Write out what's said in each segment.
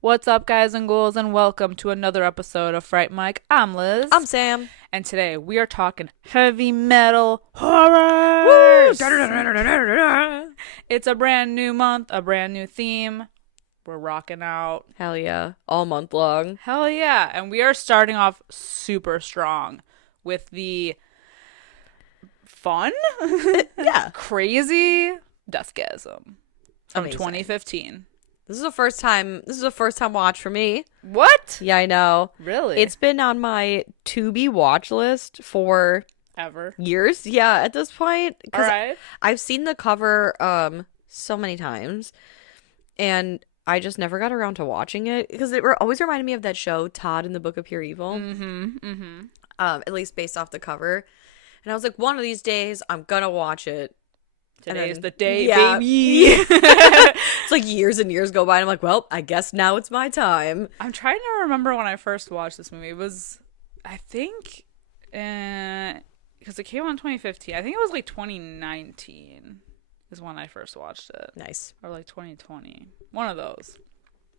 What's up, guys and ghouls, and welcome to another episode of Fright Mic. I'm Liz. I'm Sam. And today we are talking heavy metal horror. It's a brand new month, a brand new theme. We're rocking out. Hell yeah. All month long. Hell yeah. And we are starting off super strong with the fun, crazy Deathgasm from 2015. This is a first time watch for me. What? Yeah, I know. Really? It's been on my to be watch list for years. Yeah, at this point. All right. I've seen the cover so many times, and I just never got around to watching it because it always reminded me of that show Todd and the Book of Pure Evil. At least based off the cover. And I was like, one of these days I'm gonna watch it. Today's the day, baby. It's like years and years go by, and I'm like, well, I guess now it's my time. I'm trying to remember when I first watched this movie. It was, I think, because it came out in 2015. I think it was like 2019 is when I first watched it. Nice. Or like 2020. One of those.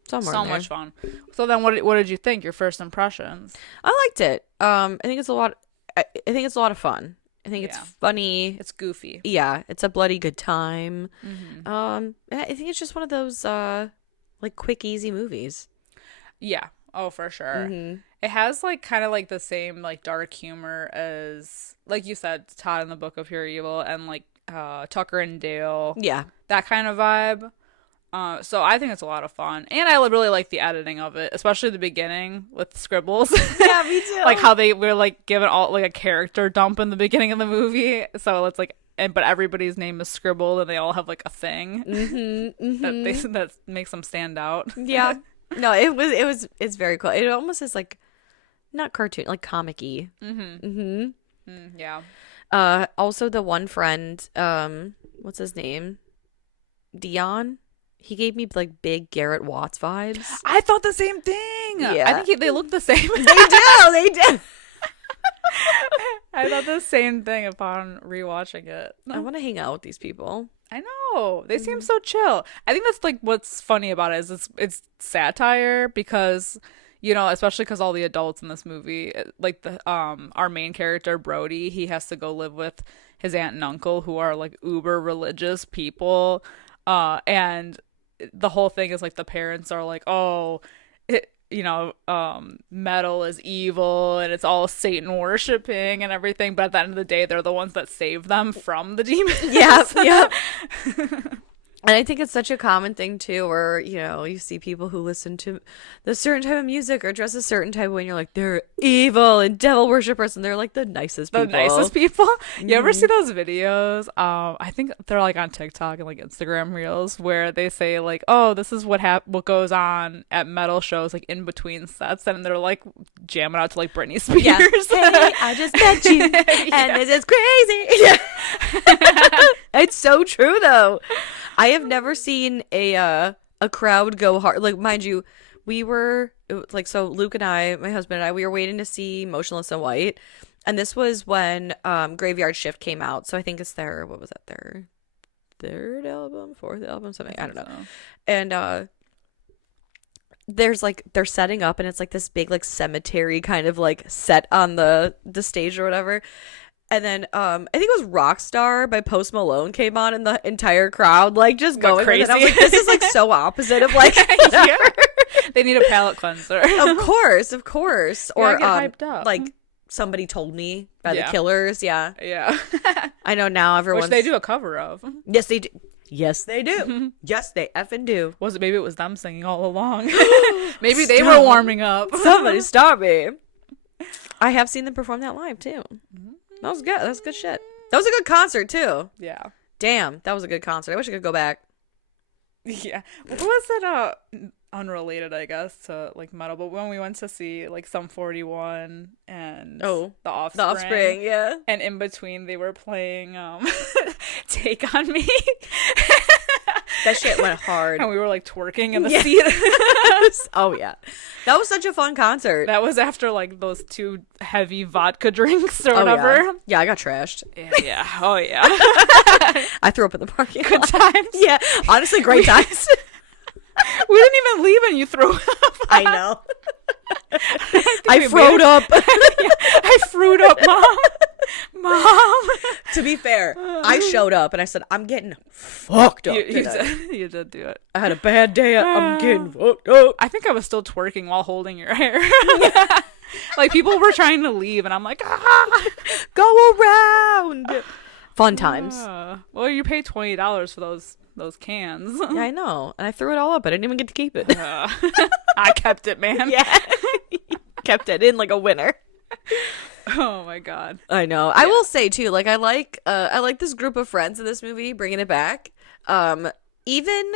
Somewhere so in there. Much fun. So then what did you think? Your first impressions? I liked it. I think it's a lot of fun. I think it's funny. It's goofy. Yeah, it's a bloody good time. I think it's just one of those like quick, easy movies. Yeah. Oh, for sure. It has like kind of like the same like dark humor as, like you said, Todd and the Book of Pure Evil, and like Tucker and Dale. Yeah. That kind of vibe. So I think it's a lot of fun, and I really like the editing of it, especially the beginning with scribbles. Yeah, me too. Like how they were like given all like a character dump in the beginning of the movie, so it's like, but everybody's name is scribbled, and they all have like a thing that makes them stand out. Yeah, no, it's very cool. It almost is like not cartoon, like comic-y. Yeah. Also, the one friend, what's his name? Dion. He gave me like big Garrett Watts vibes. I thought the same thing. Yeah. I think they look the same. They do. I thought the same thing upon rewatching it. I want to hang out with these people. I know. They seem so chill. I think that's like what's funny about it is it's satire because, you know, especially because all the adults in this movie, like the our main character Brody, he has to go live with his aunt and uncle who are like uber religious people, and the whole thing is like the parents are like, oh, metal is evil and it's all Satan worshiping and everything, but at the end of the day they're the ones that save them from the demons. Yeah. And I think it's such a common thing too, where, you know, you see people who listen to the certain type of music or dress a certain type of way, and you're like, they're evil and devil worshippers, and they're like the nicest people. You ever see those videos? I think they're like on TikTok and like Instagram reels where they say like, oh, this is what goes on at metal shows, like in between sets, and they're like jamming out to like Britney Spears. Yeah. Hey, I just met you, and this is crazy. Yeah. It's so true though. I have never seen a crowd go hard. Like, mind you, so Luke and I, my husband and I, we were waiting to see Motionless in White, and this was when Graveyard Shift came out. So I think it's their third album, fourth album, something. I don't know. So. And there's like they're setting up, and it's like this big like cemetery kind of like set on the stage or whatever. And then I think it was Rockstar by Post Malone came on, and the entire crowd like just going crazy. And I was like, this is like so opposite of like yeah. They need a palate cleanser. Of course. Or get hyped up. Like Somebody Told Me by the Killers. Yeah. I know now everyone's, which they do a cover of. Yes, they do. Yes, they do. Yes, they effing do. Maybe it was them singing all along. Maybe they were warming up. Somebody stop me. I have seen them perform that live too. That was good. That was good shit. That was a good concert too. Yeah. Damn, that was a good concert. I wish I could go back. Yeah. What was it? unrelated, I guess, to like metal, but when we went to see like Sum 41 and Oh, The The Offspring, yeah. and in between they were playing Take on Me. That shit went hard. And we were like twerking in the seat. Oh yeah, that was such a fun concert. That was after like those 2 heavy vodka drinks or whatever. Yeah, I got trashed. Yeah. Oh yeah. I threw up in the parking lot. Good times. Yeah, honestly, great times. We didn't even leave and you threw up. I know. I throwed up. I threwed up, Mom. Mom. To be fair, I showed up and I said, I'm getting fucked up You did do it. I had a bad day. I'm getting fucked up. I think I was still twerking while holding your hair. Like, people were trying to leave, and I'm like, go around. Fun times. Well, you pay $20 for those cans. Yeah, I know. And I threw it all up. I didn't even get to keep it. I kept it, man. Yeah. Kept it in like a winner. Oh my god. I know. Yeah. I will say too, like I like this group of friends in this movie, bringing it back. Even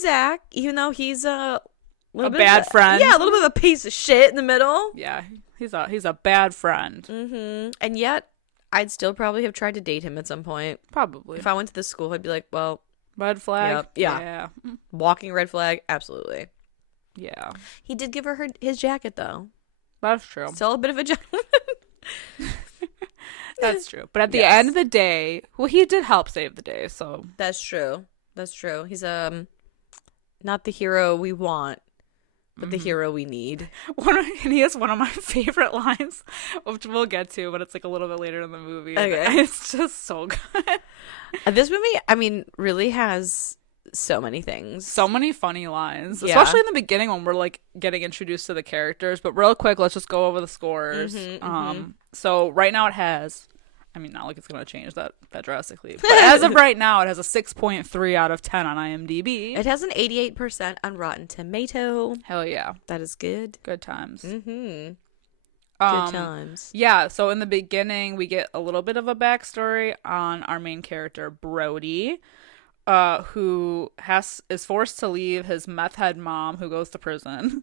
Zach, even though he's a bad friend. Yeah, a little bit of a piece of shit in the middle. Yeah, he's a bad friend. Mm-hmm. And yet, I'd still probably have tried to date him at some point. Probably. If I went to this school, I'd be like, well, red flag. Yep, yeah. Walking red flag. Absolutely. Yeah. He did give her his jacket though. That's true. Still a bit of a gentleman. That's true. But at the end of the day, well, he did help save the day, so. That's true. He's not the hero we want, but the hero we need. And he has one of my favorite lines, which we'll get to, but it's like a little bit later in the movie. Okay. It's just so good. This movie, I mean, really has so many things. So many funny lines, especially in the beginning when we're like getting introduced to the characters. But real quick, let's just go over the scores. So right now it has, I mean, not like it's going to change that drastically, but as of right now, it has a 6.3 out of 10 on IMDb. It has an 88% on Rotten Tomato. Hell yeah. That is good. Good times. Mm-hmm. Good times. Yeah, so in the beginning, we get a little bit of a backstory on our main character, Brody, who is forced to leave his meth head mom, who goes to prison,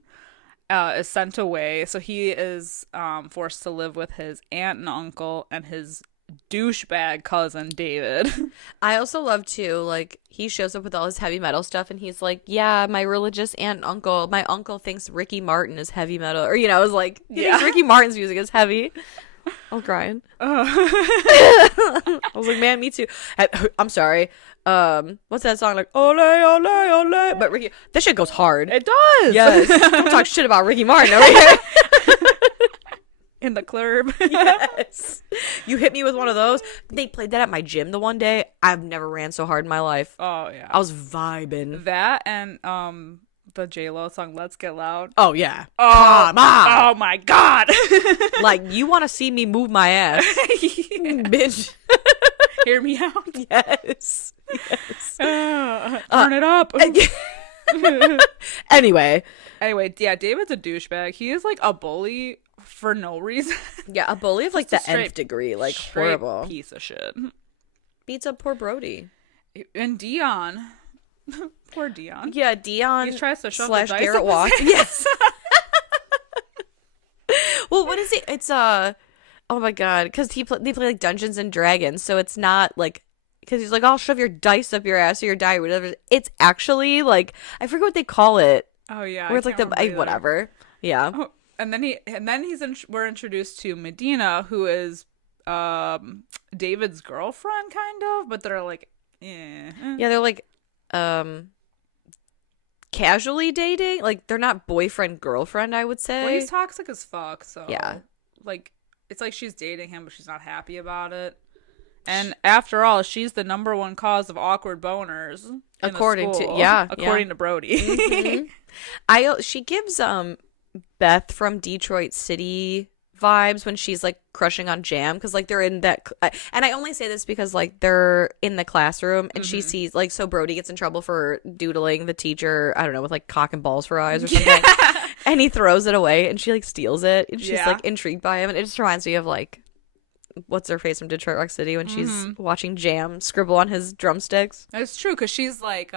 is sent away. So he is forced to live with his aunt and uncle and his douchebag cousin, David. I also love, too, like, he shows up with all his heavy metal stuff, and he's like, yeah, my religious aunt and uncle, my uncle thinks Ricky Martin is heavy metal. Or, I was like, he thinks Ricky Martin's music is heavy. I was crying. I was like, man, me too. I'm sorry. What's that song like? Ole, ole, ole. But Ricky, this shit goes hard. It does. Yes. Don't talk shit about Ricky Martin over here. In the club. Yes. You hit me with one of those. They played that at my gym the one day. I've never ran so hard in my life. Oh yeah. I was vibing. That and the J-Lo song Let's Get Loud. Oh yeah. Oh, come on. Oh my god. Like, you want to see me move my ass. Bitch. Hear me out. Yes. Turn it up. Anyway, yeah, David's a douchebag. He is like a bully for no reason. Yeah, a bully of like the nth degree, like horrible piece of shit. Beats up poor Brody and Dion. Poor Dion. Yeah, Dion. He tries to shove / the dice Garrett Walk. Yes. Well, what is it? It's oh my god, because they play like Dungeons and Dragons, so it's not like, because he's like, I'll shove your dice up your ass or your die or whatever. It's actually like, I forget what they call it. Oh yeah, where it's like whatever. Yeah. Oh, we're introduced to Medina, who is David's girlfriend, kind of, but they're like, yeah, they're like casually dating. Like, they're not boyfriend girlfriend, I would say. Well, he's toxic as fuck. So yeah, like, it's like she's dating him, but she's not happy about it. And after all, she's the number one cause of awkward boners, according to Brody. Mm-hmm. She gives Beth from Detroit City vibes when she's like crushing on Jam, because like they're in that, and I only say this because like they're in the classroom and she sees, like, so Brody gets in trouble for doodling the teacher, I don't know, with like cock and balls for eyes or something. And he throws it away and she like steals it and she's like intrigued by him, and it just reminds me of like, what's her face from Detroit Rock City when she's watching Jam scribble on his drumsticks. It's true, because she's like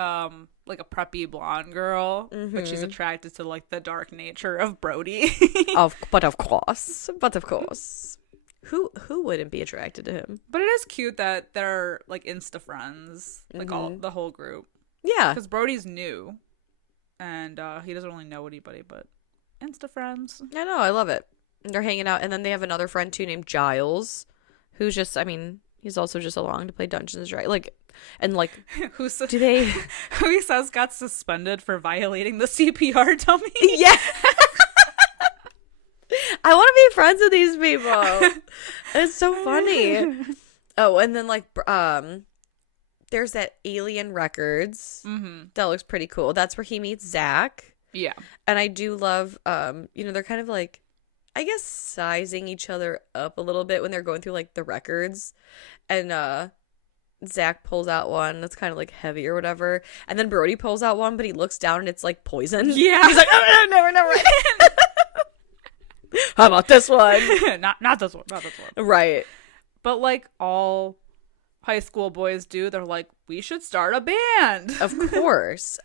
like a preppy blonde girl, but she's attracted to like the dark nature of Brody. But of course. Who wouldn't be attracted to him? But it is cute that they're like insta friends, like all the whole group. Yeah. Because Brody's new, and he doesn't really know anybody, but insta friends. I know, I love it. They're hanging out, and then they have another friend too named Giles, who's just, I mean, he's also just along to play Dungeons and Dragons. Like, and like, who he says got suspended for violating the CPR dummy? Yeah. I want to be friends with these people. It's so funny. Oh, and then like, there's that Alien Records. That looks pretty cool. That's where he meets Zach. Yeah. And I do love, they're kind of like, I guess, sizing each other up a little bit when they're going through like the records. And Zach pulls out one that's kind of like heavy or whatever. And then Brody pulls out one, but he looks down and it's like poison. Yeah. He's like, oh, no. How about this one? not this one. Right. But like all high school boys do, they're like, we should start a band. Of course.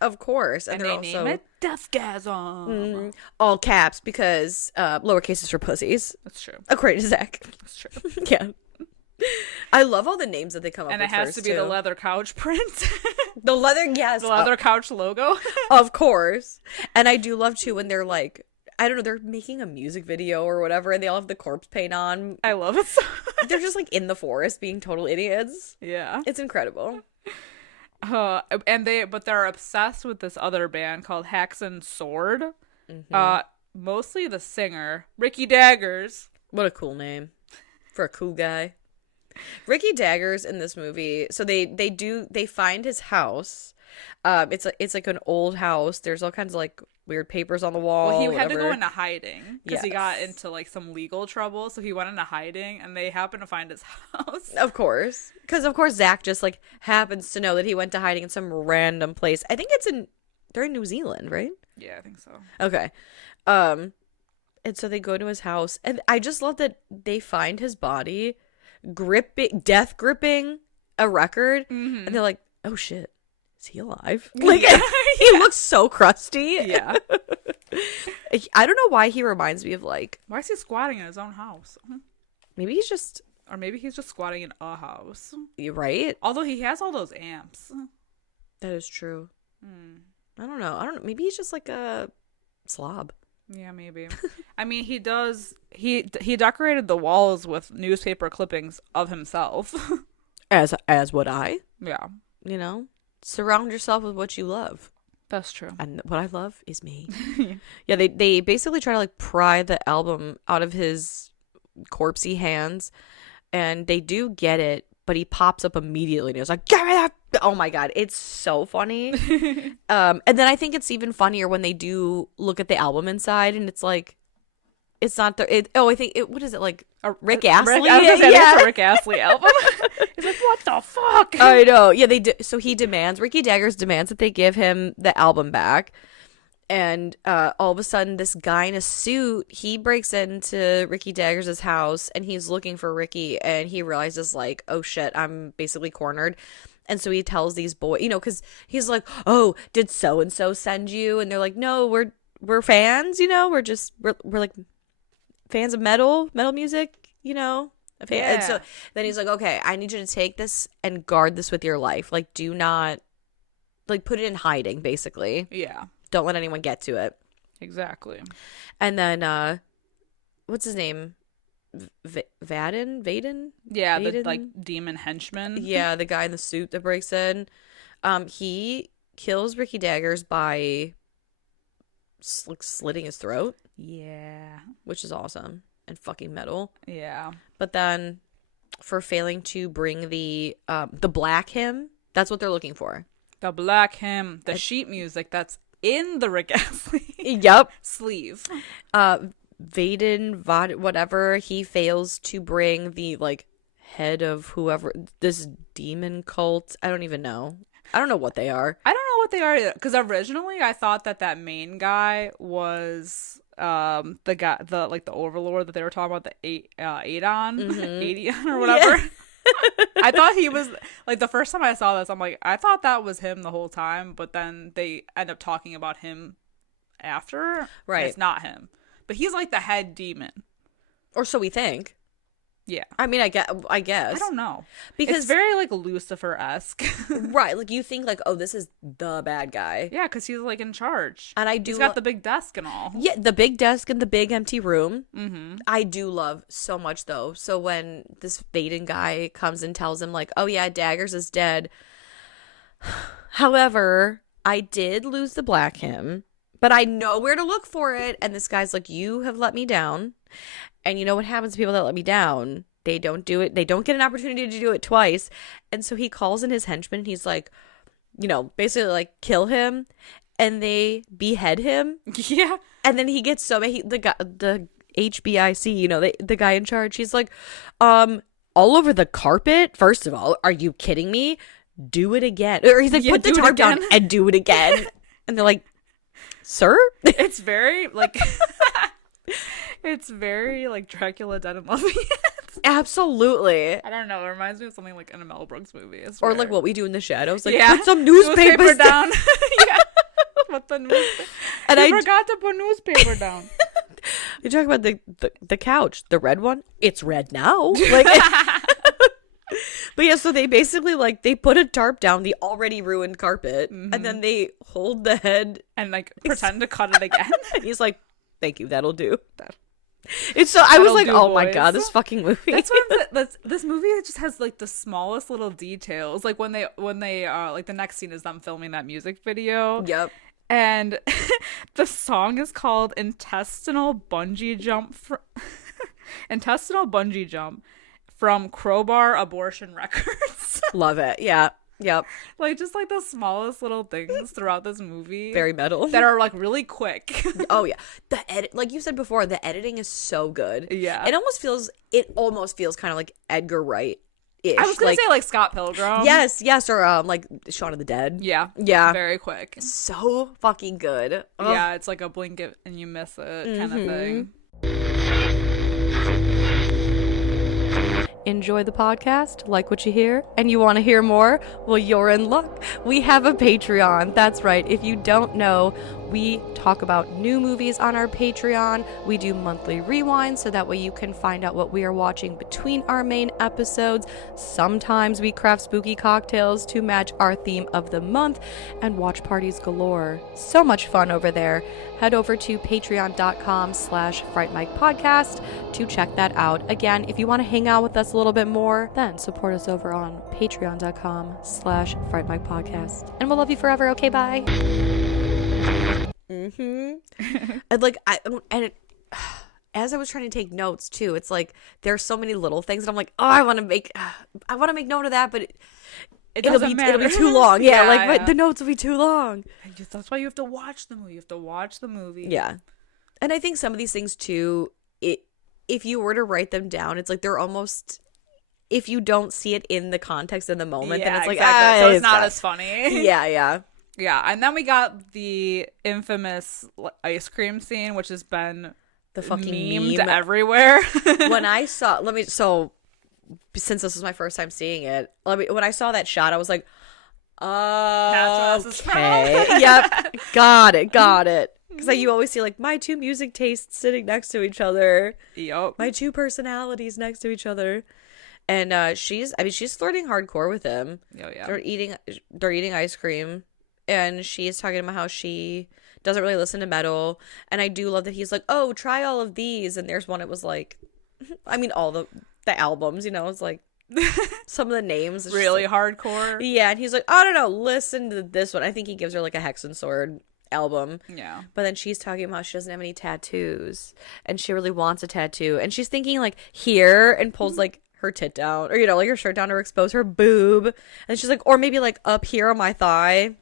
And they name it Deathgasm. All caps because lowercase is for pussies. That's true. According to Zach. That's true. Yeah. I love all the names that they come up with. And it has to be the leather couch print. The leather, yes. The leather couch logo. Of course. And I do love too when they're like, I don't know, they're making a music video or whatever, and they all have the corpse paint on. I love it so much. They're just like in the forest being total idiots. Yeah. It's incredible. And they're obsessed with this other band called Haxon Sword. Mostly the singer, Ricky Daggers. What a cool name for a cool guy. Ricky Daggers in this movie, so they find his house. It's like an old house. There's all kinds of like weird papers on the wall. Well, he had whatever. to go into hiding because he got Yes. into like some legal trouble, so he went into hiding, and they happened to find his house. Of course, because of course Zach just like happens to know that he went to hiding in some random place. I think they're in New Zealand, right? Yeah, I think so. Okay, and so they go to his house, and I just love that they find his body, death gripping a record, and they're like, "Oh shit, is he alive?" Like, he looks so crusty. Yeah. I don't know why he reminds me of like, Why is he squatting in his own house? maybe he's just, Or maybe he's just squatting in a house. you're right. Although he has all those amps. That is true. I don't know. Maybe he's just like a slob. Yeah, maybe. I mean, he decorated the walls with newspaper clippings of himself. As would I. Yeah. Surround yourself with what you love. That's true. And what I love is me. Yeah, they basically try to like pry the album out of his corpsey hands, and they do get it, but he pops up immediately and he's like, "Give me that!" Oh my god, it's so funny. And then I think it's even funnier when they do look at the album inside, and it's like, it's not I think what is it, like a Rick Astley? It's a Rick Astley album. He's like, what the fuck? I know. Yeah, so Ricky Daggers demands that they give him the album back. And all of a sudden, this guy in a suit, he breaks into Ricky Daggers' house, and he's looking for Ricky, and he realizes, like, oh shit, I'm basically cornered. And so he tells these boys, because he's like, oh, did so-and-so send you? And they're like, no, we're fans, we're like fans of metal music, Yeah. And so then he's like, okay, I need you to take this and guard this with your life. Like, do not, like, put it in hiding, basically. Yeah. Don't let anyone get to it. Exactly. And then, what's his name? Vaden? Yeah, Vaden? the, like, demon henchman. Yeah, the guy in the suit that breaks in. He kills Ricky Daggers by slitting his throat. Yeah. Which is awesome. And fucking metal. Yeah. But then, for failing to bring the black hymn, that's what they're looking for. The black hymn, the sheet music that's in the Rick Astley sleeve. Vaden, whatever, he fails to bring the, like, head of whoever, this demon cult. I don't even know. I don't know what they are. I don't know what they are either. Because originally I thought that main guy was the guy, the overlord that they were talking about, the Adon or whatever. I thought he was like the first time I saw this, I'm like, I thought that was him the whole time, but then they end up talking about him after. Right. It's not him. But he's like the head demon. Or so we think. Yeah. I mean, I guess. I don't know. Because it's very like Lucifer-esque. right, like you think like, oh, this is the bad guy. Yeah, because he's like in charge. And he's got the big desk and all. Yeah, the big desk and the big empty room. Mm-hmm. I do love so much though. So when this Vaden guy comes and tells him like, oh yeah, Daggers is dead. However, I did lose the black hymn, but I know where to look for it. And this guy's like, you have let me down. And you know what happens to people that let me down? They don't do it. They don't get an opportunity to do it twice. And so he calls in his henchmen. And he's like, you know, basically like kill him. And they behead him. Yeah. And then he gets so mad. The HBIC, you know, the guy in charge. He's like, all over the carpet. First of all, are you kidding me? Do it again. Or he's like, put the tarp down and do it again. And they're like, sir? It's very like... It's very like Dracula Dead and Loving It. Absolutely. I don't know. It reminds me of something like in a Mel Brooks movie. Or like What We Do in the Shadows. Like, yeah. put some newspapers down. Yeah. Put the newspaper. And I forgot to put newspaper down. You talk about the couch, the red one. It's red now. Like, but yeah, so they basically like they put a tarp down the already ruined carpet, and then they hold the head and like pretend to cut it again. And he's like, "Thank you, that'll do." It's so I was like, oh my god, this fucking movie. This movie just has like the smallest little details. Like when they like the next scene is them filming that music video. Yep. And the song is called Intestinal Bungee Jump from Crowbar Abortion Records. Love it. Yeah. Yep. Like just like the smallest little things throughout this movie. Very metal. That are like really quick. Oh yeah. The edit, like you said before, the editing is so good. Yeah. It almost feels kind of like Edgar Wright-ish. I was gonna say like Scott Pilgrim. Yes, or like Shaun of the Dead. Yeah. Yeah. Very quick. So fucking good. Ugh. Yeah, it's like a blink it and you miss it kind of thing. Enjoy the podcast, like what you hear, and you want to hear more? Well, you're in luck. We have a Patreon. That's right. If you don't know, we talk about new movies on our Patreon. We do monthly rewinds so that way you can find out what we are watching between our main episodes. Sometimes we craft spooky cocktails to match our theme of the month, and watch parties galore. So much fun over there. Head over to patreon.com/Fright Mic Podcast to check that out. Again, if you want to hang out with us a little bit more, then support us over on patreon.com/Fright Mic Podcast. And we'll love you forever. Okay, bye. And like as I was trying to take notes too, it's like there's so many little things that I'm like, oh, I want to make note of that, but it'll be too long. Yeah, the notes will be too long. That's why you have to watch the movie. You have to watch the movie. Yeah. And I think some of these things too, if you were to write them down, it's like they're almost, if you don't see it in the context in the moment, then it's like, exactly. So it's not as funny. Yeah. Yeah, and then we got the infamous ice cream scene, which has been the fucking memed meme everywhere. When I saw, since this was my first time seeing it, when I saw that shot, I was like, that's what this is okay. from. Yep. Got it. Because like, you always see like my two music tastes sitting next to each other. Yep. My two personalities next to each other. And she's flirting hardcore with him. Oh, yeah. They're eating ice cream. And she's talking about how she doesn't really listen to metal. And I do love that he's like, oh, try all of these. And there's one, it was like, I mean, all the albums, you know, it's like some of the names. Really like, hardcore. Yeah. And he's like, I don't know, listen to this one. I think he gives her like a Hex and Sword album. Yeah. But then she's talking about how she doesn't have any tattoos. And she really wants a tattoo. And she's thinking like here, and pulls like her tit down, or, you know, like her shirt down to expose her boob. And she's like, or maybe like up here on my thigh.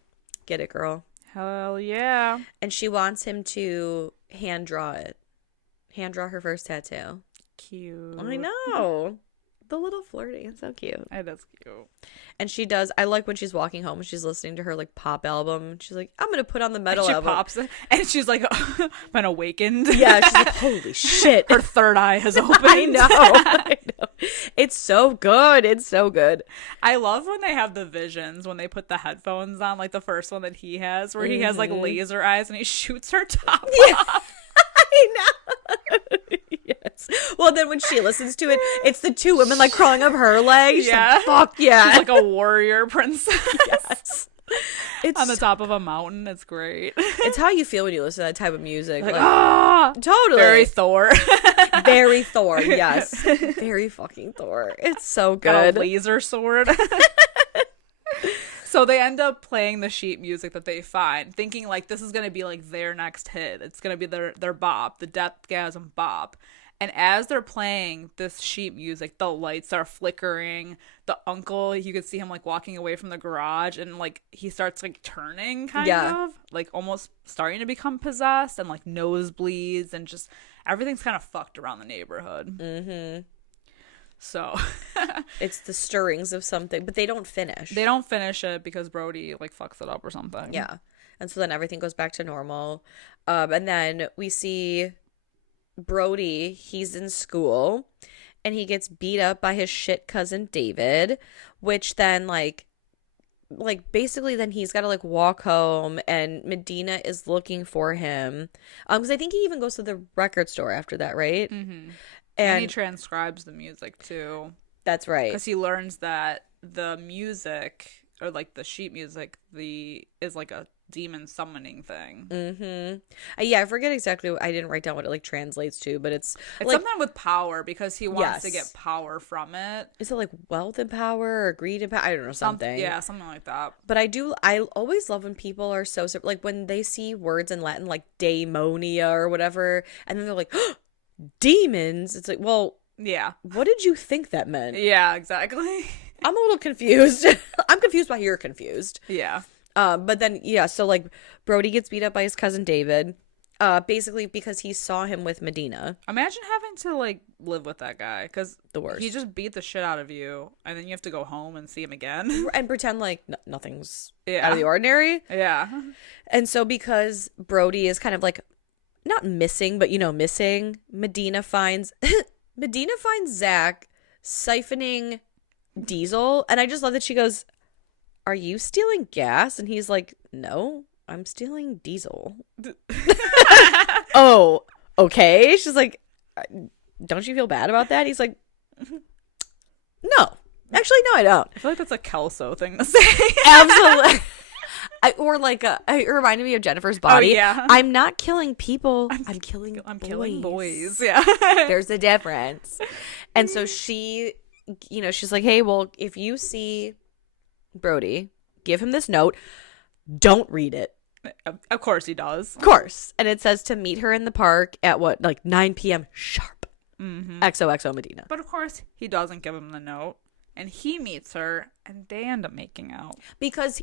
Get it, girl. Hell yeah. And she wants him to hand draw her first tattoo. Cute. I know. The little flirting. It's so cute. It is cute. And she does. I like when she's walking home and she's listening to her like pop album. She's like, I'm gonna put on the metal and she album. Pops it, and she's like, been awakened. Yeah, she's like, holy shit. Her third eye has opened. I know. It's so good. It's so good. I love when they have the visions when they put the headphones on, like the first one that he has, where he has like laser eyes and he shoots her top off. I know. Yes. Well, then when she listens to it, it's the two women like crawling up her legs. Yeah. Like, fuck yeah. She's like a warrior princess. Yes. It's on the top of a mountain. It's great. It's how you feel when you listen to that type of music. Like, totally. Very Thor. Very Thor, yes. Very fucking Thor. It's so Got good. a laser sword. So they end up playing the sheet music that they find, thinking like this is going to be like their next hit. It's going to be their bop, the Deathgasm bop. And as they're playing this sheet music, the lights are flickering. The uncle, you could see him like walking away from the garage and like he starts like turning kind of, like almost starting to become possessed and like nosebleeds and just everything's kind of fucked around the neighborhood. Mm-hmm. So it's the stirrings of something, but they don't finish. They don't finish it because Brody like fucks it up or something. Yeah. And so then everything goes back to normal. And then we see Brody, he's in school and he gets beat up by his shit cousin David, which then like basically then he's got to like walk home and Medina is looking for him. Because I think he even goes to the record store after that, right? Mm-hmm. And he transcribes the music too. That's right. Because he learns that the music or like the sheet music is like a demon summoning thing. Mm-hmm. Yeah, I forget exactly. I didn't write down what it like translates to, but it's like, something with power because he wants to get power from it. Is it like wealth and power or greed and power? I don't know, something. Yeah, something like that. But I always love when people are so like when they see words in Latin like daemonia or whatever, and then they're like, oh, demons. It's like, well, yeah. What did you think that meant? Yeah, exactly. I'm a little confused. I'm confused why you're confused. Yeah. But then, yeah, so, like, Brody gets beat up by his cousin David, basically because he saw him with Medina. Imagine having to, like, live with that guy, because the worst. He just beat the shit out of you, and then you have to go home and see him again. And pretend like nothing's out of the ordinary. Yeah. And so because Brody is kind of, like, not missing, but, missing, Medina finds Zach siphoning Diesel, and I just love that she goes, are you stealing gas? And he's like, no, I'm stealing diesel. Oh, okay. She's like, don't you feel bad about that? He's like, no. Actually, no, I don't. I feel like that's a Kelso thing to say. Absolutely. It reminded me of Jennifer's Body. Oh, yeah. I'm not killing people. I'm killing boys. Yeah. There's a difference. And so she, she's like, hey, well, if you see Brody, give him this note. Don't read it. Of course he does. Of course. And it says to meet her in the park at 9 p.m. sharp. Mm-hmm. XOXO Medina. But of course he doesn't give him the note. And he meets her and they end up making out. Because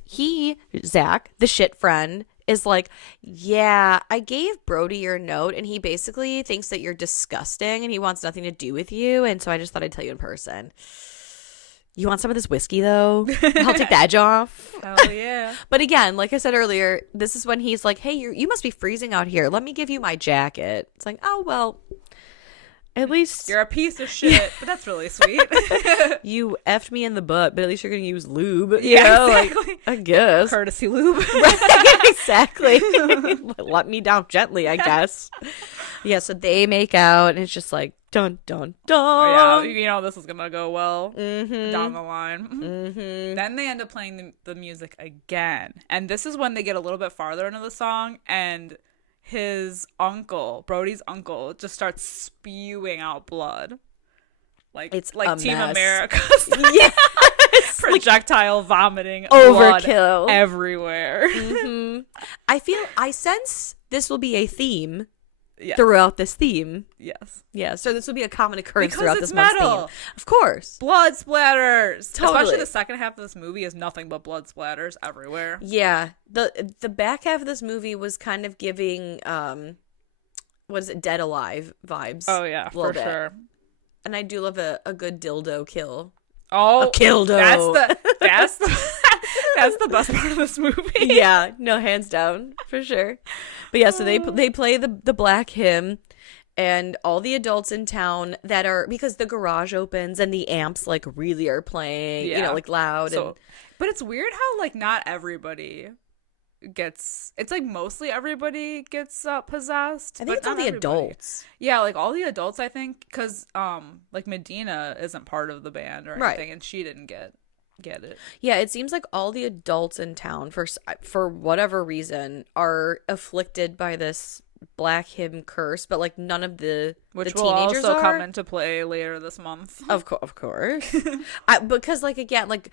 Zach, the shit friend, is like, yeah, I gave Brody your note and he basically thinks that you're disgusting and he wants nothing to do with you. And so I just thought I'd tell you in person. You want some of this whiskey, though? I'll take the edge off. Oh, yeah. But again, like I said earlier, this is when he's like, hey, you must be freezing out here. Let me give you my jacket. It's like, oh, well, at least you're a piece of shit, but that's really sweet. You effed me in the butt, but at least you're going to use lube. Yeah, exactly. Like, I guess. Courtesy lube. Right, exactly. Let me down gently, I guess. Yeah, so they make out, and it's just like, dun, dun, dun. Oh, yeah, this is going to go well Mm-hmm. down the line. Mm-hmm. Then they end up playing the music again. And this is when they get a little bit farther into the song, and his uncle, Brody's uncle, just starts spewing out blood. Like it's like Team mess. America. Yeah. Projectile vomiting. Overkill. Blood everywhere. Mm-hmm. I sense this will be a theme Yes. throughout this theme. Yes. Yeah, so this will be a common occurrence Because throughout it's this month's metal. theme. Of course. Blood splatters. Totally. Especially the second half of this movie is nothing but blood splatters everywhere. Yeah. The back half of this movie was kind of giving Dead Alive vibes. Oh yeah, for bit. sure. And I do love a good dildo kill. Oh, a kildo. That's the best part of this movie. Yeah, no, hands down, for sure. But yeah, so they play the black hymn, and all the adults in town that are, because the garage opens and the amps like really are playing, Yeah. like loud. So, but it's weird how like not everybody gets, it's like mostly everybody gets possessed. I think but it's all not the everybody. adults. Yeah, like all the adults, I think, because like Medina isn't part of the band or anything, and she didn't get it. Yeah, it seems like all the adults in town, for whatever reason, are afflicted by this black hymn curse, but like none of the Which the will teenagers also are. come into play later this month. Of course. Because like again, like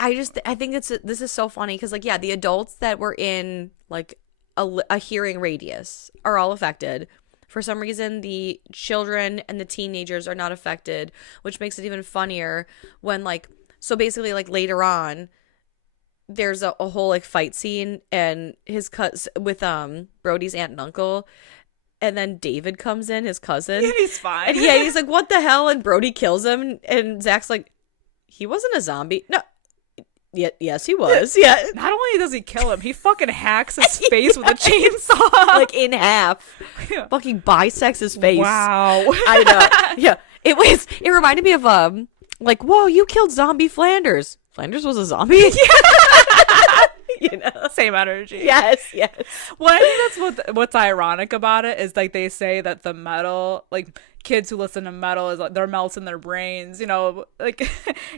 I think this is so funny because like yeah, the adults that were in like a hearing radius are all affected. For some reason, the children and the teenagers are not affected, which makes it even funnier when like, so basically like later on, there's a whole like fight scene and his with Brody's aunt and uncle, and then David comes in, his cousin. Yeah, he's fine. And yeah, he's like, what the hell? And Brody kills him, and Zach's like, he wasn't a zombie. No. Yes, he was. Yeah. Not only does he kill him, he fucking hacks his face with a chainsaw. Like in half. Yeah. Fucking bisects his face. Wow. I know. Yeah. It reminded me of like, whoa, you killed Zombie Flanders. Flanders was a zombie? Yeah. You know. Same energy. Yes. Well, I think that's what's ironic about it is like they say that the metal, like kids who listen to metal, is like they're melting their brains, you know, like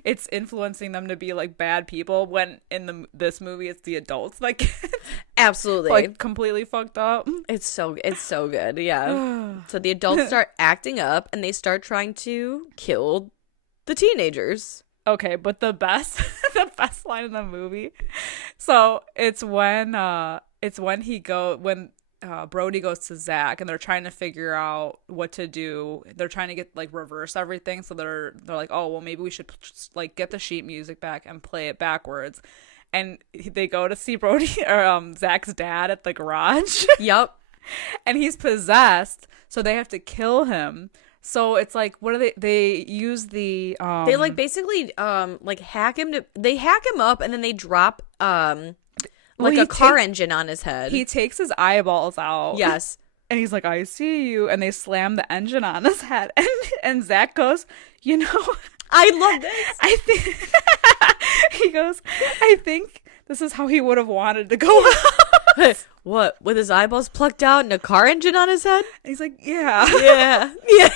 it's influencing them to be like bad people, when in this movie it's the adults, like Absolutely. like completely fucked up. It's so good. Yeah. So the adults start acting up and they start trying to kill the teenagers. Okay, but the best line in the movie, so it's when Brody goes to Zach and they're trying to figure out what to do. They're trying to get like reverse everything, so they're like, oh well, maybe we should just, like get the sheet music back and play it backwards. And they go to see Brody or Zach's dad at the garage. Yep. And he's possessed, so they have to kill him. So it's like, what do they use the they like basically like hack him up and then they drop like a car engine on his head. He takes his eyeballs out. Yes. And he's like, I see you. And they slam the engine on his head. And Zach goes, you know, I love this. He goes, I think this is how he would have wanted to go out. What? With his eyeballs plucked out and a car engine on his head? And he's like, yeah. Yeah.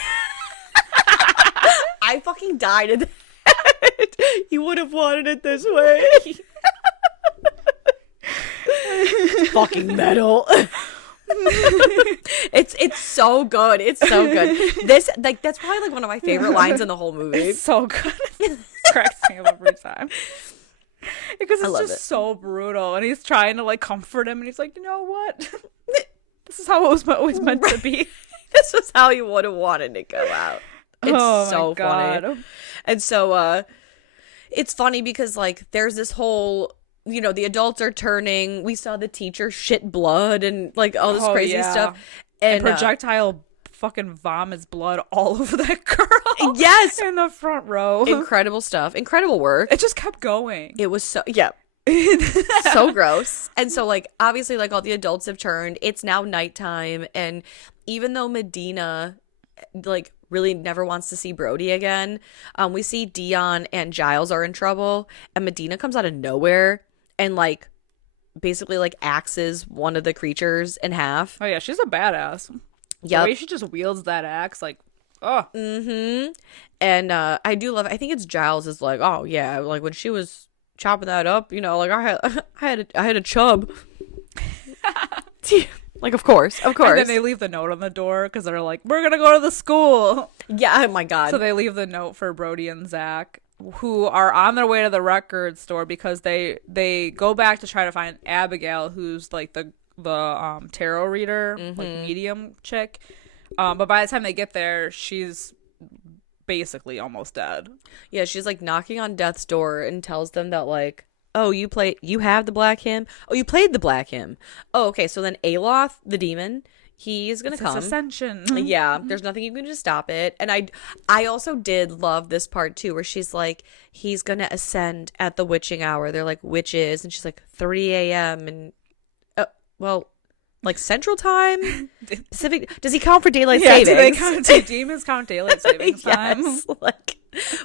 I fucking died at that. You would have wanted it this way. Fucking metal. It's so good. It's so good. This like that's probably like one of my favorite lines in the whole movie. It's so good. Cracks me up every time. Because it's just so brutal, and he's trying to like comfort him, and he's like, you know what? This is how it was always meant to be. This was how you would have wanted to go out. It's so funny. And so it's funny because like there's this whole, you know, the adults are turning. We saw the teacher shit blood and like all this crazy stuff. And projectile fucking vomits blood all over that girl. Yes. In the front row. Incredible stuff. Incredible work. It just kept going. It was so, yeah. So gross. And so like obviously like all the adults have turned. It's now nighttime, and even though Medina like really never wants to see Brody again, we see Dion and Giles are in trouble, and Medina comes out of nowhere and like basically like axes one of the creatures in half. Oh yeah, she's a badass. Yeah, the way she just wields that axe, like, oh. And I do love it. I think it's Giles is like, oh yeah, like when she was chopping that up, you know, like I had a chub. Like, of course. And then they leave the note on the door because they're like, we're going to go to the school. Yeah, oh my God. So they leave the note for Brody and Zach, who are on their way to the record store because they go back to try to find Abigail, who's like the tarot reader, like medium chick. But by the time they get there, she's basically almost dead. Yeah, she's like knocking on death's door and tells them that like, oh, you have the black hymn? Oh, you played the black hymn. Oh, okay. So then Aloth, the demon, He's gonna It's come. his ascension. Yeah, there's nothing you can do to stop it. And I also did love this part too, where she's like, he's gonna ascend at the witching hour. They're like, witches, and she's like 3 a.m. and well, like Central Time, Pacific. Does he count for daylight savings? Do demons count daylight savings time? Yes, like,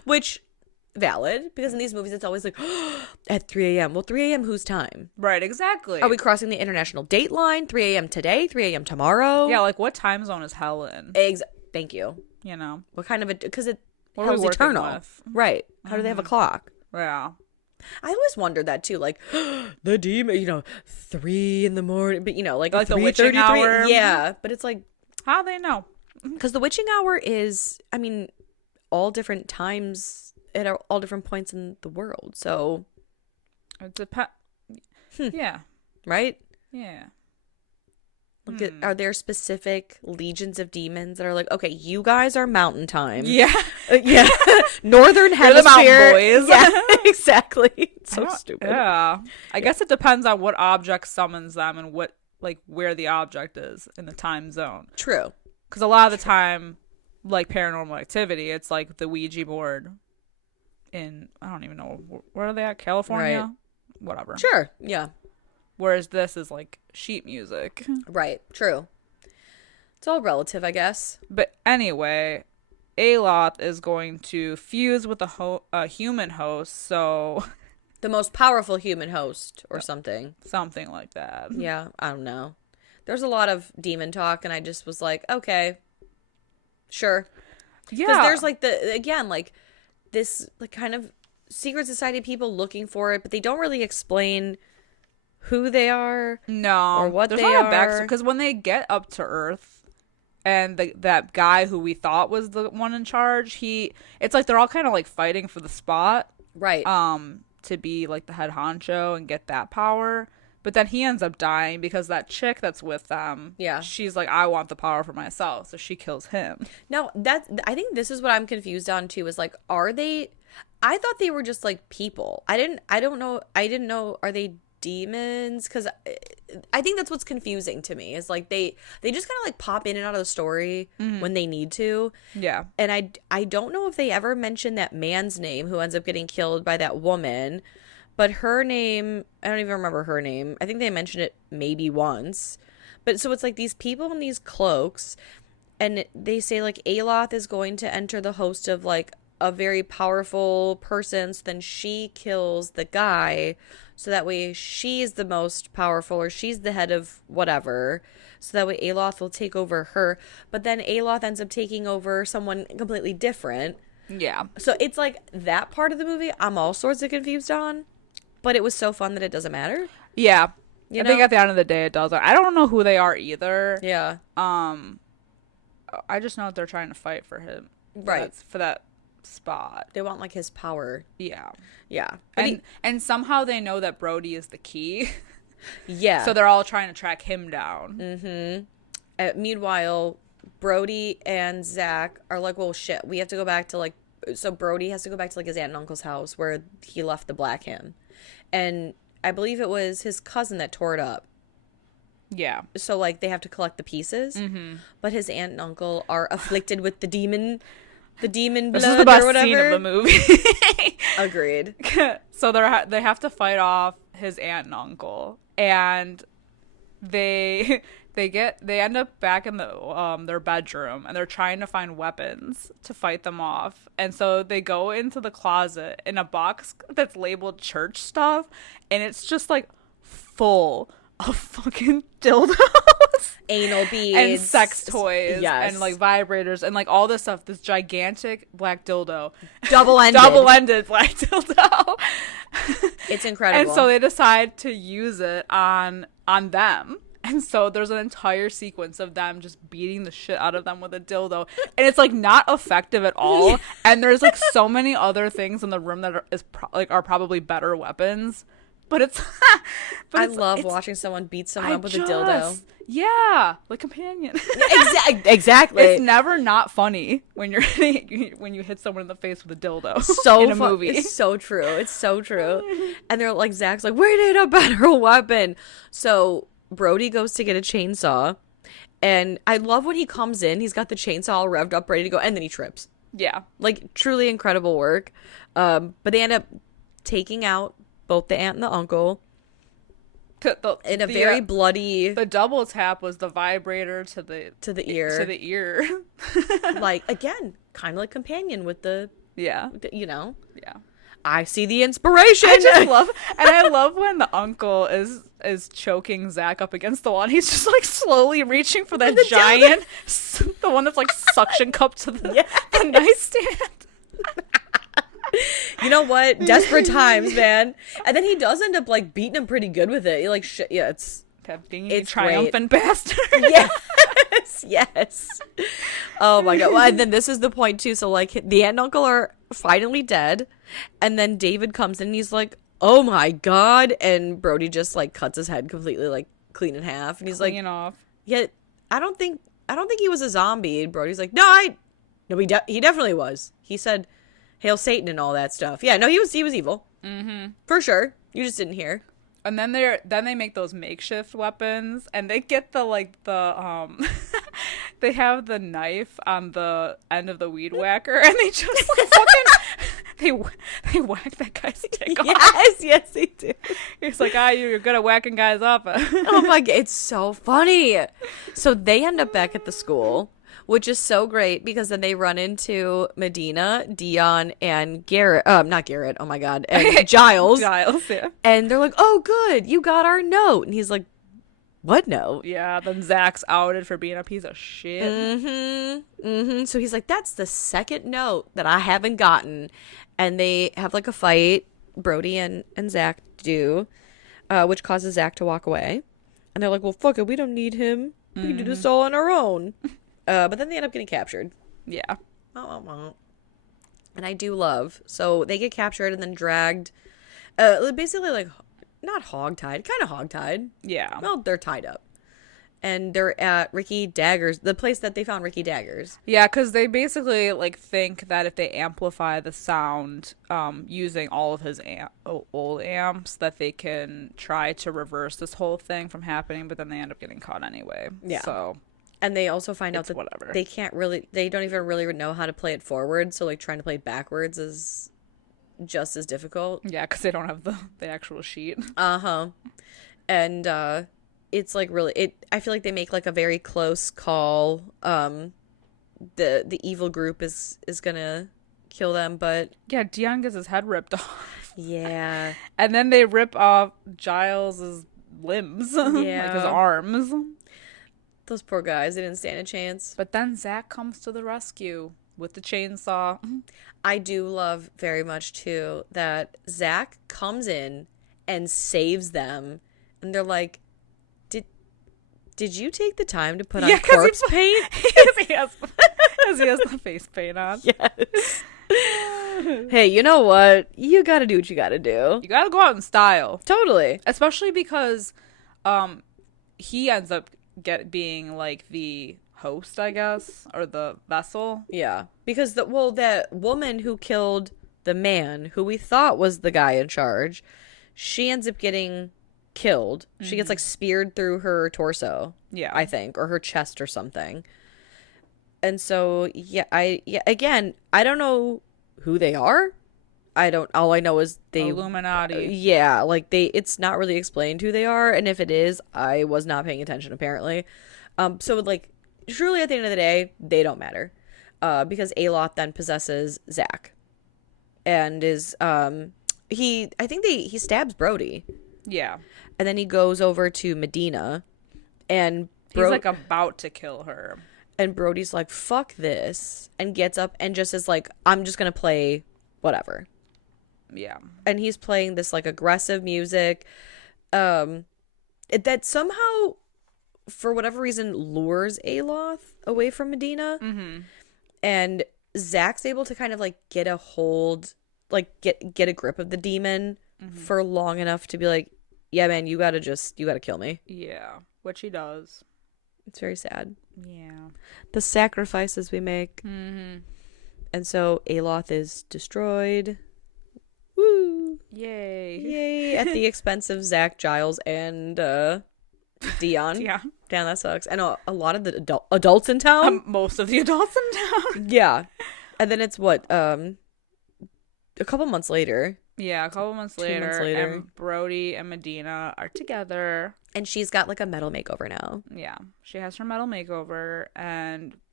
which valid, because in these movies it's always like at 3 a.m. Well, 3 a.m. whose time? Right, exactly. Are we crossing the international date line? 3 a.m. today? 3 a.m. tomorrow? Yeah, like what time zone is hell in? Thank you. You know, What kind of because what are we hell's working eternal, with? right? How do they have a clock? Yeah. I always wondered that too, like the demon, 3 in the morning, but like the witching 3:33. hour. Yeah, but it's like, How they know? because the witching hour is, I mean, all different times at all different points in the world. So, It depends. Yeah. right? Yeah. Like, are there specific legions of demons that are like, okay, you guys are mountain time. Yeah. Yeah. Northern You're the mountain hemisphere. boys. Yeah, exactly. It's so stupid. Yeah. I guess it depends on what object summons them and what, like, where the object is in the time zone. True. Because a lot of the time, like Paranormal Activity, it's like the Ouija board in, I don't even know, where are they at? California? Right. Whatever. Sure. Yeah. Whereas this is like sheet music. Right. True. It's all relative, I guess. But anyway, Aloth is going to fuse with a human host, so The most powerful human host or something. something like that. Yeah. I don't know. There's a lot of demon talk, and I just was like, okay, sure. Yeah. Because there's like this like kind of secret society people looking for it, but they don't really explain who they are. No. Or what there's they not a are. backstory. Because when they get up to Earth and that guy who we thought was the one in charge, it's like they're all kind of like fighting for the spot. Right. To be like the head honcho and get that power. But then he ends up dying because that chick that's with them, Yeah. she's like, I want the power for myself. So she kills him. Now, I think this is what I'm confused on too, is like, are they, I thought they were just like people. I didn't know, are they demons? Because I think that's what's confusing to me, is like they just kind of like pop in and out of the story when they need to. Yeah. And I don't know if they ever mention that man's name who ends up getting killed by that woman. But her name, I don't even remember her name. I think they mentioned it maybe once. But so it's like these people in these cloaks, and they say like Aloth is going to enter the host of like a very powerful person. So then she kills the guy. So that way she's the most powerful, or she's the head of whatever. So that way Aloth will take over her. But then Aloth ends up taking over someone completely different. Yeah. So it's like that part of the movie I'm all sorts of confused on. But it was so fun that it doesn't matter. Yeah. You I know? think at the end of the day it doesn't. I don't know who they are either. Yeah. I just know that they're trying to fight for him. Right. For that spot. They want like his power. Yeah. Yeah. And somehow they know that Brody is the key. Yeah. So they're all trying to track him down. Mm-hmm. Meanwhile, Brody and Zach are like, well, shit, we have to go back to like, so Brody has to go back to like his aunt and uncle's house where he left the black hymn. And I believe it was his cousin that tore it up. Yeah. So like they have to collect the pieces. Mm-hmm. But his aunt and uncle are afflicted with the demon blood, this is the best or whatever. scene of the movie. Agreed. So they have to fight off his aunt and uncle, and they end up back in their bedroom, and they're trying to find weapons to fight them off. And so they go into the closet in a box that's labeled church stuff, and it's just like full of fucking dildos, Anal beads, and sex toys, yes, and like vibrators, and like all this stuff. This gigantic black dildo, double-ended black dildo. It's incredible. And so they decide to use it on them. And so there's an entire sequence of them just beating the shit out of them with a dildo, and it's like not effective at all. And there's like so many other things in the room that are probably better weapons. But it's. I love watching someone beat someone up with a dildo. Yeah, like companion. Exactly. It's never not funny when when you hit someone in the face with a dildo. So in a movie. It's so true. It's so true. And they're like, Zach's like, we need a better weapon. So Brody goes to get a chainsaw, And I love when he comes in, he's got the chainsaw all revved up, ready to go, and then he trips. Yeah. Like, truly incredible work. But they end up taking out both the aunt and the uncle in a very bloody... The double tap was the vibrator to the ear. To the ear. Like, again, kind of like Companion with the... Yeah. You know? Yeah. I see the inspiration. I love when the uncle is choking Zach up against the wall. And he's just like slowly reaching for that giant, the one that's like suction cup to the nightstand. You know what? Desperate times, man. And then he does end up like beating him pretty good with it. Like, it's triumphant bastard. Yes. Oh my god. Well, and then this is the point too. So like the aunt and uncle are finally dead, and then David comes in and he's like, "Oh my god!" And Brody just like cuts his head completely, like clean in half, and he's like, off. "Yeah, I don't think he was a zombie." And Brody's like, "No, he definitely was. He said, 'Hail Satan' and all that stuff. Yeah, no, he was evil. Mm-hmm. For sure. You just didn't hear." And then they make those makeshift weapons, and they get they have the knife on the end of the weed whacker, and they just like fucking they whack that guy's dick off. Yes, they do. He's like, you're good at whacking guys up. Oh my god, it's so funny. So they end up back at the school, which is so great because then they run into Medina, Dion, and Garrett. Not Garrett. Oh my god, and Giles. Yeah. And they're like, "Oh, good, you got our note." And he's like, "What note?" Yeah. Then Zach's outed for being a piece of shit. So he's like, "That's the second note that I haven't gotten." And they have like a fight. Brody and Zach do, which causes Zach to walk away. And they're like, "Well, fuck it, we don't need him. We can do this all on our own." But then they end up getting captured. Yeah. And I do love. So they get captured and then dragged. Basically, like, not hogtied. Kind of hogtied. Yeah. Well, they're tied up. And they're at Ricky Dagger's, the place that they found Ricky Dagger's. Yeah, because they basically, like, think that if they amplify the sound using all of his old amps, that they can try to reverse this whole thing from happening, but then they end up getting caught anyway. Yeah. So... And they also find out that whatever. They don't even really know how to play it forward. So, like, trying to play it backwards is just as difficult. Yeah, because they don't have the actual sheet. And it's, like, really... I feel like they make, like, a very close call. The evil group is gonna kill them, but... Yeah, Dion gets his head ripped off. Yeah. And then they rip off Giles's limbs. Yeah. Like, his arms. Those poor guys, they didn't stand a chance. But then Zach comes to the rescue with the chainsaw. I do love very much, too, that Zach comes in and saves them. And they're like, did you take the time to put on corpse paint? he has the face paint on. Yes. Hey, you know what? You gotta do what you gotta do. You gotta go out in style. Totally. Especially because he ends up being like the host, I guess, or the vessel. Yeah, because that woman who killed the man, who we thought was the guy in charge, she ends up getting killed. She gets like speared through her torso. Yeah, I think, or her chest or something. And so again, I don't know who they are. All I know is they Illuminati. Yeah, like it's not really explained who they are, and if it is, I was not paying attention apparently. So like truly at the end of the day, they don't matter. Because then possesses Zach. And is he stabs Brody. Yeah. And then he goes over to Medina and he's like about to kill her. And Brody's like, "Fuck this," and gets up and just is like, "I'm just gonna play whatever." Yeah. And he's playing this like aggressive music that somehow for whatever reason lures Aloth away from Medina. Mm-hmm. And Zach's able to kind of like get a hold, like get a grip of the demon for long enough to be like, "Yeah, man, you gotta kill me." Yeah, which he does. It's very sad. Yeah. The sacrifices we make. Mm-hmm. And so Aloth is destroyed. Woo! Yay! Yay! At the expense of Zach, Giles, and Dion. Yeah. Damn, that sucks. And a lot of the adults in town. Most of the adults in town. Yeah. And then it's what? A couple months later. Yeah, a couple months later. And Brody and Medina are together. And she's got like a metal makeover now. Yeah, she has her metal makeover,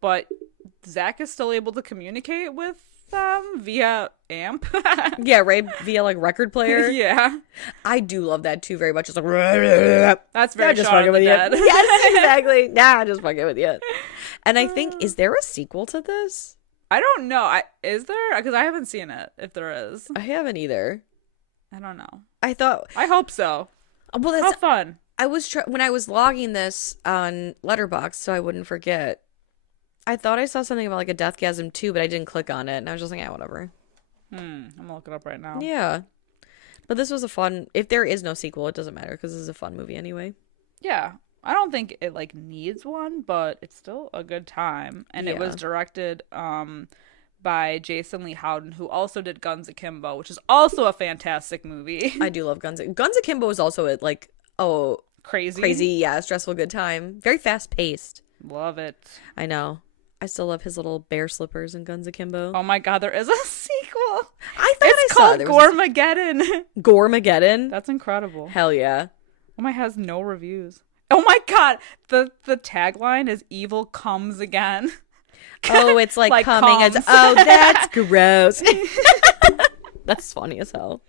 but Zach is still able to communicate with them via amp. Yeah, right, via like record player. Yeah, I do love that too very much. It's like that's very just Shaun fucking of the with Dead. you. Yes, exactly. Nah, just fucking with you. And I think, is there a sequel to this? I don't know. Is there? Because I haven't seen it. If there is, I haven't either. I don't know. I hope so. Well, that's how fun. I was when I was logging this on Letterboxd, so I wouldn't forget. I thought I saw something about like a Deathgasm 2, but I didn't click on it, and I was just like, yeah, whatever. I'm gonna look it up right now. Yeah, but this was a fun. If there is no sequel, it doesn't matter because this is a fun movie anyway. Yeah, I don't think it like needs one, but it's still a good time, and it was directed by Jason Lee Howden, who also did Guns Akimbo, which is also a fantastic movie. I do love Guns Akimbo is also crazy, yeah, stressful good time. Very fast paced. Love it. I know. I still love his little bear slippers in Guns Akimbo. Oh my god, there is a sequel. It's called Goremageddon. Goremageddon? That's incredible. Hell yeah. Oh my, has no reviews. Oh my god, the tagline is "Evil comes again." Oh, it's like coming as that's gross. That's funny as hell.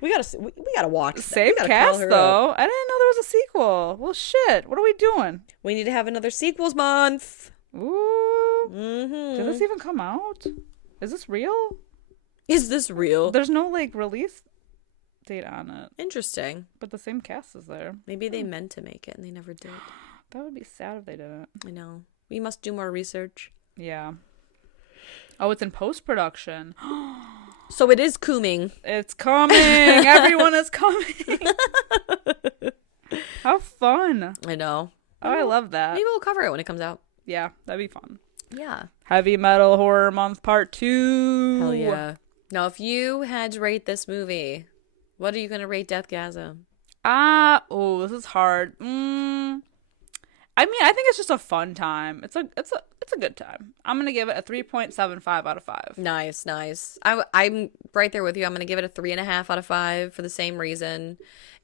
We gotta watch that. Same cast though. I didn't know there was a sequel. Well, shit. What are we doing? We need to have another sequels month. Ooh. Mm-hmm. Did this even come out? Is this real? Is this real? There's no like release date on it. Interesting. But the same cast is there. Maybe they meant to make it and they never did. That would be sad if they didn't. I know. We must do more research. Yeah. Oh, it's in post-production. So it is coming. It's coming. Everyone is coming. How fun. I know. Oh, I love that. Maybe we'll cover it when it comes out. Yeah, that'd be fun. Yeah. Heavy Metal Horror Month Part 2. Hell yeah. Now, if you had to rate this movie, what are you going to rate Deathgasm? This is hard. I mean, I think it's just a fun time. It's a good time. I'm gonna give it a 3.75 out of 5. Nice. I'm right there with you. I'm gonna give it a 3.5 out of 5 for the same reason.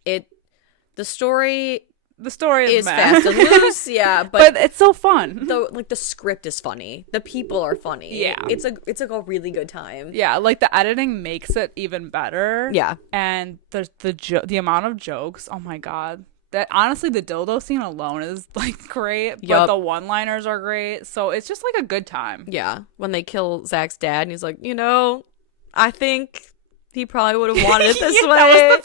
The story is fast and loose, yeah, but it's so fun. The script is funny. The people are funny. Yeah, it's like a really good time. Yeah, like the editing makes it even better. Yeah, and the amount of jokes. Oh my god. That honestly, the dildo scene alone is like great, but the one-liners are great. So it's just like a good time. Yeah, when they kill Zach's dad, and he's like, I think he probably would have wanted it this way.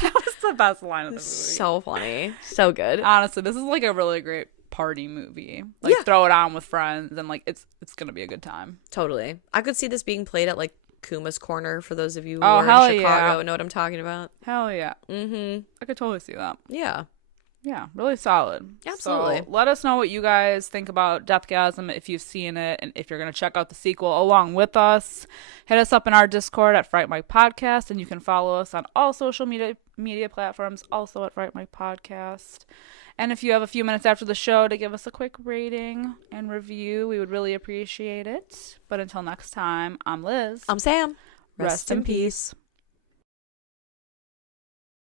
That was the best line of the movie. So funny, so good. Honestly, this is like a really great party movie. Like throw it on with friends, and like it's gonna be a good time. Totally, I could see this being played at like Kuma's Corner for those of you who are in Chicago and know what I'm talking about. Hell yeah. Mm-hmm. I could totally see that. Yeah. Yeah, really solid. Absolutely. So let us know what you guys think about Deathgasm, if you've seen it, and if you're going to check out the sequel along with us. Hit us up in our Discord at Fright Mic Podcast, and you can follow us on all social media platforms, also at Fright Mic Podcast. And if you have a few minutes after the show to give us a quick rating and review, we would really appreciate it. But until next time, I'm Liz. I'm Sam. Rest in peace.